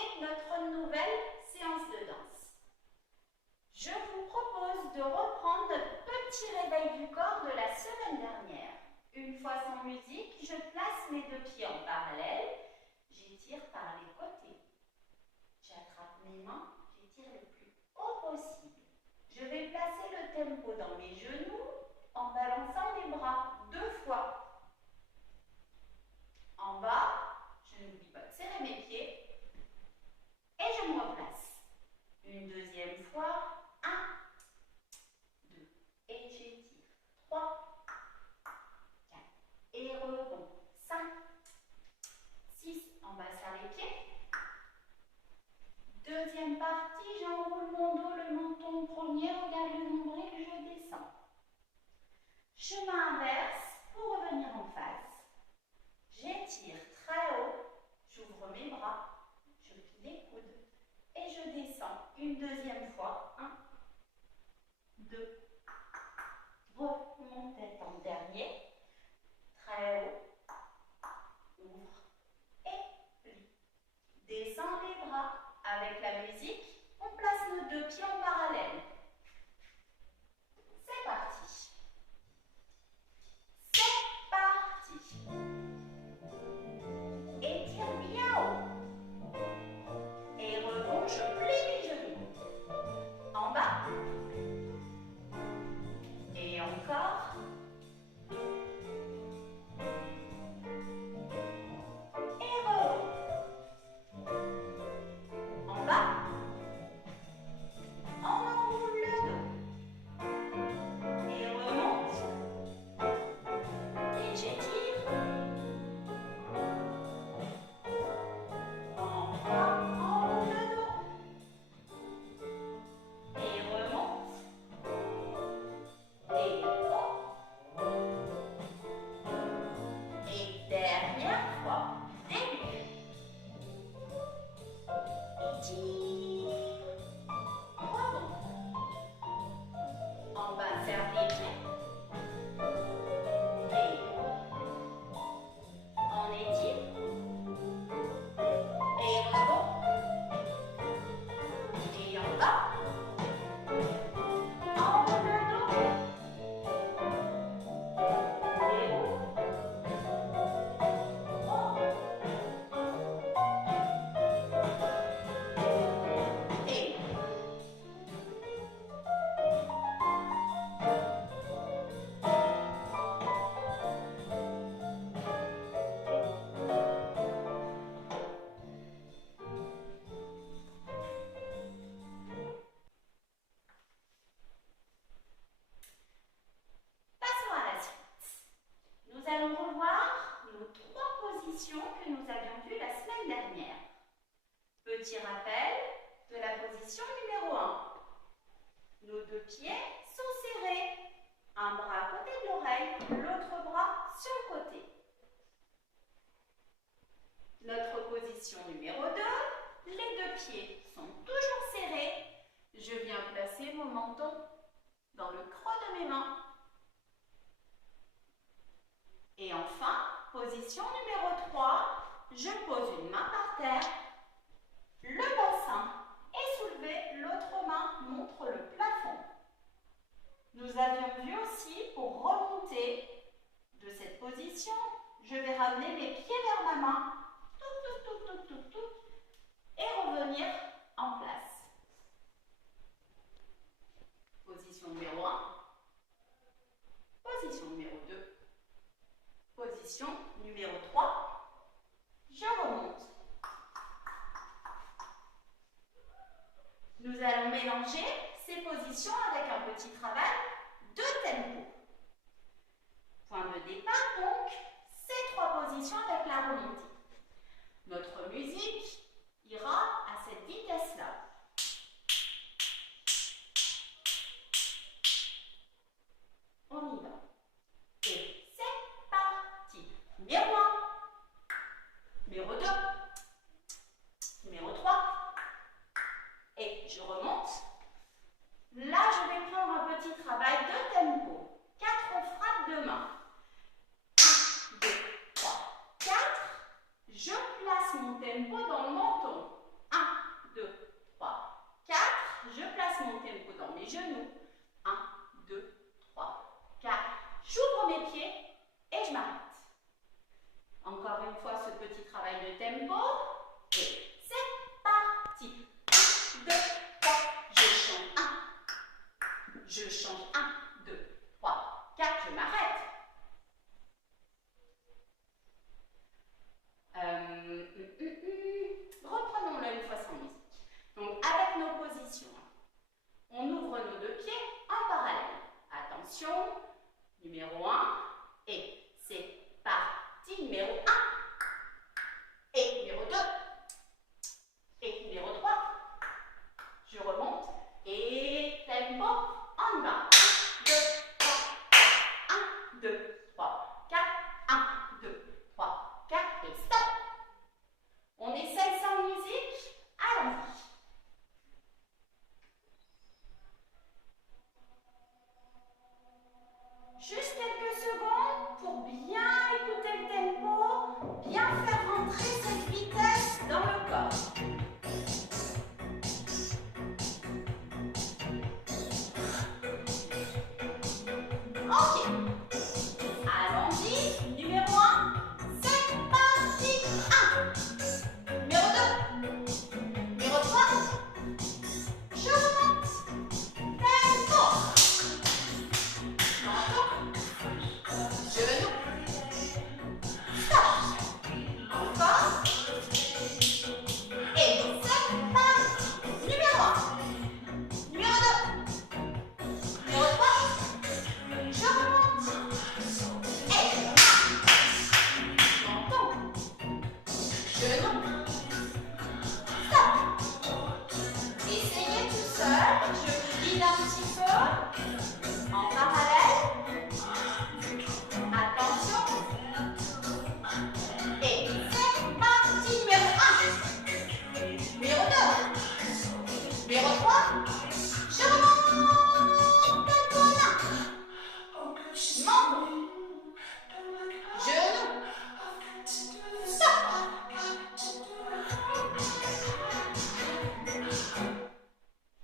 commencer notre nouvelle séance de danse. Je vous propose de reprendre notre petit réveil du corps de la semaine dernière. Une fois sans musique, je place mes deux pieds en parallèle, j'étire par les côtés. J'attrape mes mains, j'étire le plus haut possible. Je vais placer le tempo dans mes genoux en balançant mes bras 2 fois. En bas, je n'oublie pas de serrer mes pieds et je me replace. Une deuxième fois, 1, 2, et j'étire, 3, 4, et rebond, 5, 6, en bas serre les pieds. Deuxième partie, j'enroule mon dos, le menton premier, regarde le nombril, je descends. Chemin inverse pour revenir en face. J'étire très haut, j'ouvre mes bras, je plie les coudes et je descends une deuxième fois. 1, 2, remonte tête en dernier, très haut, ouvre et plie. Descends les bras. Avec la musique, on place nos deux pieds en parallèle. C'est parti. C'est parti. Étire bien haut. Et rebond, je plie les genoux. En bas. Et encore. Et rebond. En bas. On enroule le dos. Et remonte. Et j'étire. Encore, enroule le dos. Et remonte. Et haut. Et dernière fois. Début. Étire. Rebond. En bas, serre les pieds. Et on étire. Et rebond. Et en bas. Enroule le dos. Et haut. Et passons à la suite. Nous allons revoir nos 3 positions que nous avions vues la semaine dernière. Petit rappel de la position numéro 1. Nos deux pieds sont serrés. Un bras à côté de l'oreille, l'autre bras sur le côté. Notre position numéro 2, les deux pieds sont toujours serrés. Je viens placer mon menton dans le creux de mes mains. Et enfin, position numéro 3, je pose une main par terre, le bassin est soulevé, l'autre main montre le plafond. Nous avions vu aussi, pour remonter de cette position, je vais ramener mes pieds vers ma main, et revenir en place. Position numéro 1, position numéro 2, position numéro 3, je remonte. Nous allons mélanger ces positions avec un petit travail de tempo. Point de départ donc, ces 3 positions avec la remontée. Notre musique ira à cette vitesse-là. On y va. Et c'est parti. Numéro 1, numéro 2, numéro 3. Et je remonte. Là, je vais prendre un petit travail de tempo. 4 frappes de main. 1, 2, 3, 4. Je place mon tempo dans le menton. 1, 2, 3, 4. 1, 2, 3, 4 et stop. On essaye sans musique? Allons-y. Juste quelques secondes pour bien écouter le tempo, bien faire rentrer cette vitesse dans le corps. Ok. Allons-y. Numéro 1, c'est parti. 1. Numéro 2. Numéro 3. Je remonte. Tempo. Genou. Stop. Encore. Et c'est parti. Numéro 1. Numéro 2. Numéro 3. Je remonte. Et menton. Genou. Stop. Essayez tout seul. Je vous guide un petit peu. En parallèle. Attention. Et c'est parti. Numéro 1. Numéro 2. Numéro 3. Je remonte. Tempo là. Menton. Genou. Stop.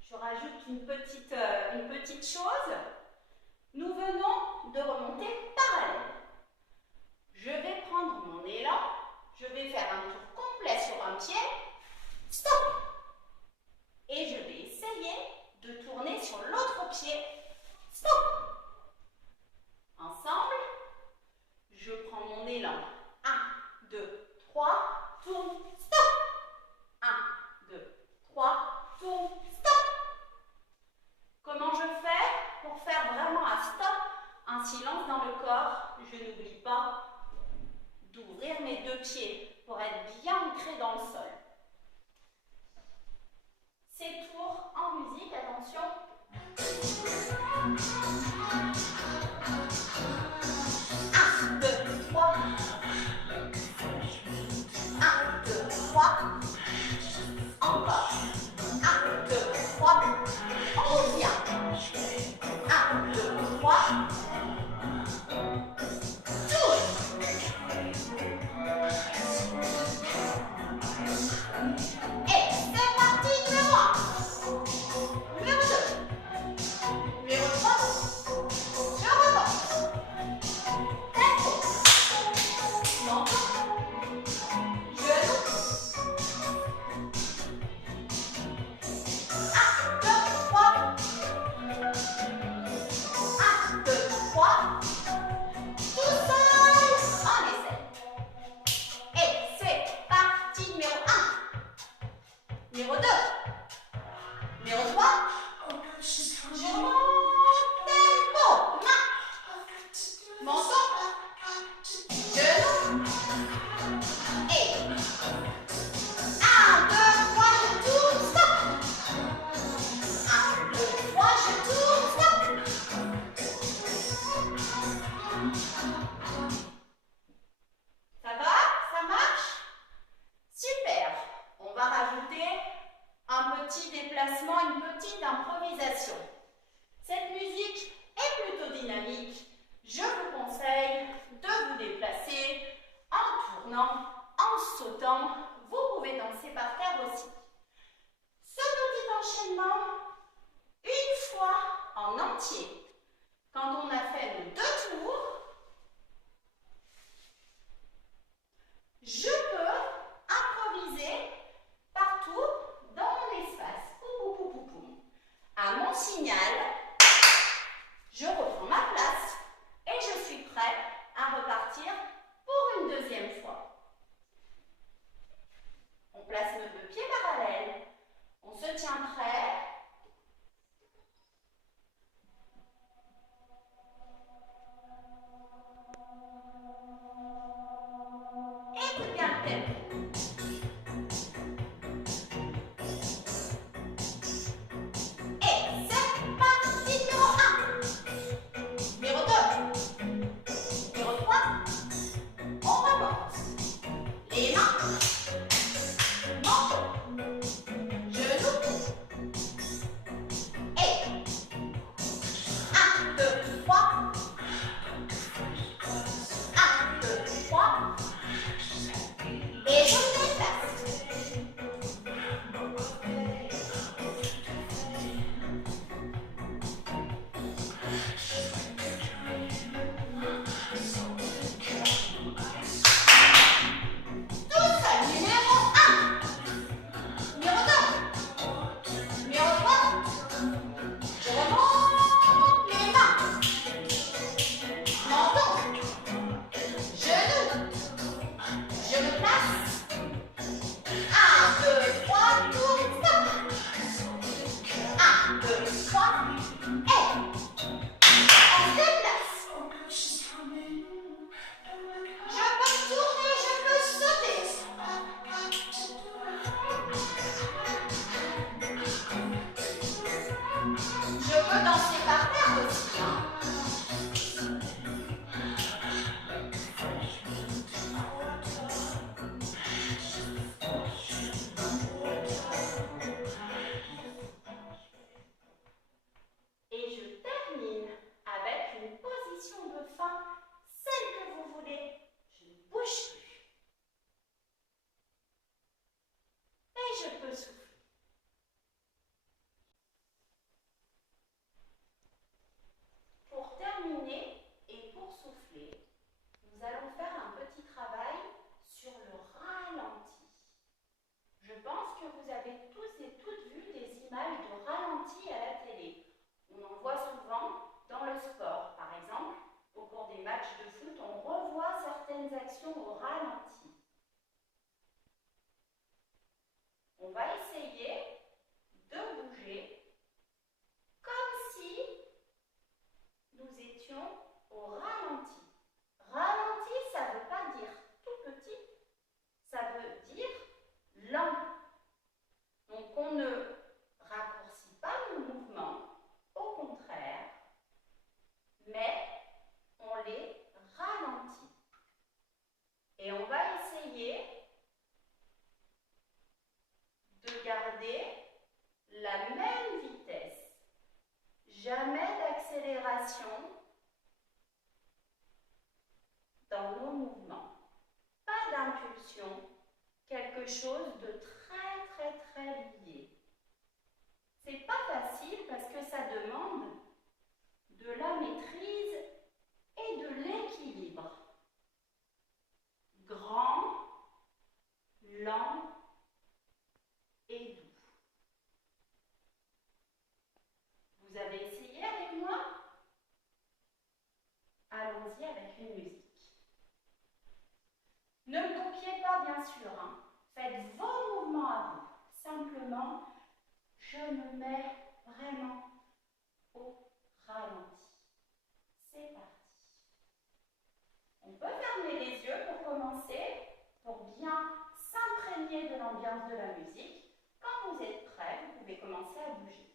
Je rajoute une petite chose. Nous venons de remonter parallèle. Je vais prendre mon élan. Je vais faire un tour complet sur un pied. Stop. Et je vais essayer de tourner sur l'autre pied. Stop. Ensemble, je prends mon élan. 1, 2, 3, tourne, stop. 1, 2, 3, tourne, stop. Comment je fais pour faire vraiment un stop, un silence dans le corps? Je n'oublie pas d'ouvrir mes deux pieds pour être bien ancré dans le sol. Ces tours en musique, attention. 1, 2, 3. 1, 2, 3. Encore. 1, 2, 3. On revient. 1, 2, 3. Tourne. Et c'est parti. Numéro 1. Numéro 2. Numéro 3. Je remonte. Tempo. Menton. Genou. 1, 2, 3. 1, 2, 3. Tout seul. On essaie. Et c'est parti. Numéro 1. Numéro 2. Numéro 3. Je remonte. Tempo. Main. Menton. Genou. Et 1, 2, 3, je tourne. Stop. 1, 2, 3, je tourne. Stop. Ça va? Ça marche? Super. On va rajouter un petit déplacement, une petite improvisation. Cette musique est plutôt dynamique. Je vous conseille de vous déplacer en tournant, en sautant. Vous pouvez danser par terre aussi. Ce petit enchaînement, une fois en entier. Quand on a fait nos 2 tours, je peux improviser partout dans mon espace. Pou, pou, pou, pou, pou. À mon signal, je reprends ma place et je suis prêt à repartir pour une deuxième fois. On place nos deux pieds parallèles. On se tient prêt. Écoute bien le tempo. Et c'est parti. Numéro 1. Numéro 2. nous allons faire un petit travail sur le ralenti. Je pense que vous avez tous et toutes vu des images de ralenti à la télé. On en voit souvent dans le sport. Par exemple, au cours des matchs de foot, on revoit certaines actions au ralenti. On va essayer de bouger comme si nous étions au ralenti. Ralenti, ça ne veut pas dire tout petit, ça veut dire lent. Donc on ne raccourcit pas nos mouvements, au contraire, mais on les ralentit. Et on va essayer de garder la même vitesse. Jamais d'accélération dans nos mouvements. Pas d'impulsion, quelque chose de très lié. C'est pas facile parce que ça demande de la maîtrise et de l'équilibre. Grand, lent et doux. Vous avez essayé avec moi? Allons-y avec une musique. Ne copiez pas bien sûr, hein. Faites vos mouvements à vous. Simplement, je me mets vraiment au ralenti. C'est parti. On peut fermer les yeux pour commencer, pour bien s'imprégner de l'ambiance de la musique. Quand vous êtes prêts, vous pouvez commencer à bouger.